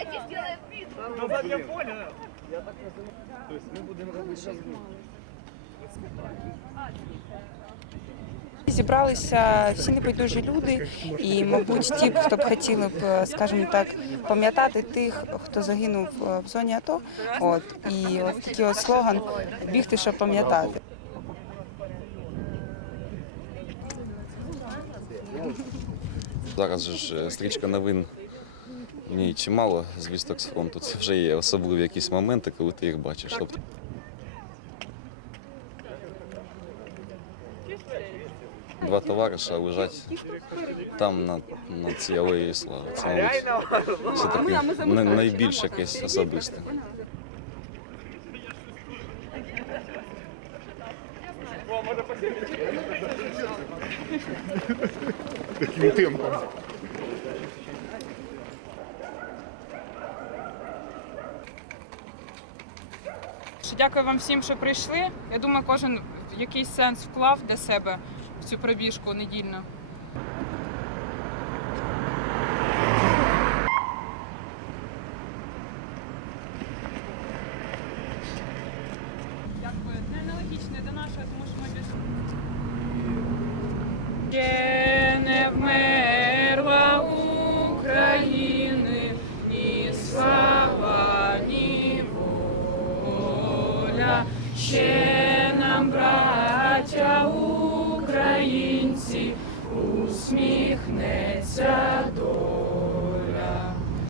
Давайте сделаем вид. На заднем фоне. Зібралися всі небайдужі люди, і, мабуть, ті, хто б хотіли б, скажімо так, пам'ятати тих, хто загинув е, в зоні АТО. От і от такий от слоган бігти, щоб пам'ятати. Зараз же ж е, стрічка новин в ній чимало звісток з фронту. Це вже є особливі якісь моменти, коли ти їх бачиш. Тобто два товариша лежать там на, на цій алеї слави. Це, мабуть, це таке най- найбільш якесь особисте. Таким темпом. Що Дякую вам всім, що прийшли. Я думаю, кожен якийсь сенс вклав для себе в цю пробіжку недільну. Дякую. Не аналогічне до нашого, тому що ми без Ще нам, браття українці,